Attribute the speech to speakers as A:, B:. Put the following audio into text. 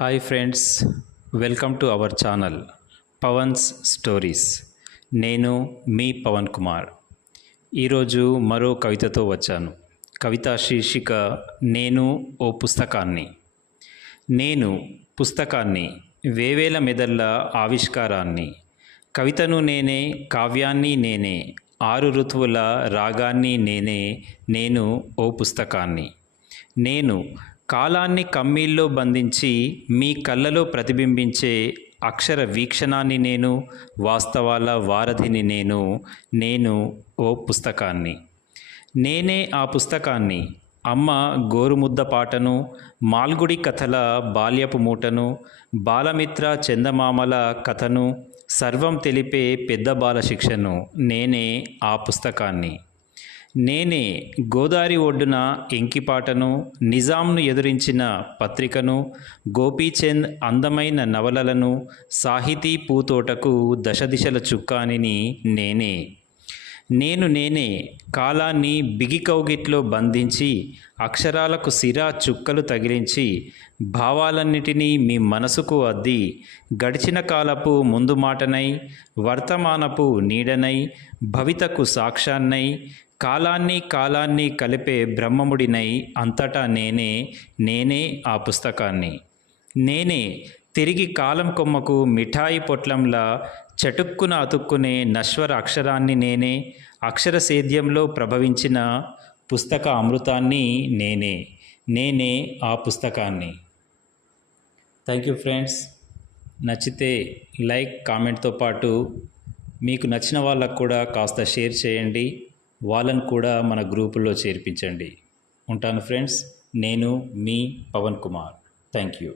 A: Hi friends welcome to our channel Pavan's stories నేను మీ పవన్ కుమార్. ఈరోజు మరో కవితతో వచ్చాను. కవిత శీర్షిక నేను ఓ పుస్తకాన్ని. నేను పుస్తకాన్ని వేవేల మెదళ్ళ ఆవిష్కారాన్ని కవితను నేనే కావ్యాన్ని నేనే ఆరు ఋతువుల రాగాన్ని నేనే నేను ఓ పుస్తకాన్ని. నేను కాలాన్ని కమ్మీల్లో బంధించి మీ కళ్ళలో ప్రతిబింబించే అక్షర వీక్షణాన్ని నేను వాస్తవాల వారధిని నేను నేను ఓ పుస్తకాన్ని. నేనే ఆ పుస్తకాన్ని అమ్మ గోరుముద్ద పాటను మాల్గుడి కథల బాల్యపు మూటను బాలమిత్ర చందమామల కథను సర్వం తెలిపే పెద్ద బాల శిక్షను నేనే ఆ పుస్తకాన్ని. నేనే గోదావరి ఒడ్డున ఎంకిపాటను నిజాంను ఎదురించిన పత్రికను గోపీచంద్ అందమైన నవలలను సాహితీ పూతోటకు దశ దిశల చుక్కానిని నేనే. నేను నేనే కాలాన్ని బిగి కౌగిట్లో బంధించి అక్షరాలకు సిరా చుక్కలు తగిలించి భావాలన్నిటినీ మీ మనసుకు అద్ది గడిచిన కాలపు ముందు మాటనై వర్తమానపు నీడనై భవితకు సాక్ష్యాన్నై కాలాన్ని కాలాన్ని కలిపే బ్రహ్మముడినై అంతటా నేనే నేనే ఆ పుస్తకాన్ని. నేనే తిరిగి కాలం కొమ్మకు మిఠాయి పొట్లంలా చటుక్కున అతుక్కునే నశ్వర అక్షరాన్ని నేనే అక్షర సేద్యంలో ప్రభవించిన పుస్తక అమృతాన్ని నేనే నేనే ఆ పుస్తకాన్ని. థ్యాంక్ యూ ఫ్రెండ్స్ నచ్చితే లైక్ కామెంట్తో పాటు మీకు నచ్చిన వాళ్ళకు కూడా కాస్త షేర్ చేయండి. వాళ్ళని కూడా మన గ్రూపుల్లో చేర్పించండి. ఉంటాను ఫ్రెండ్స్ నేను మీ పవన్ కుమార్. Thank you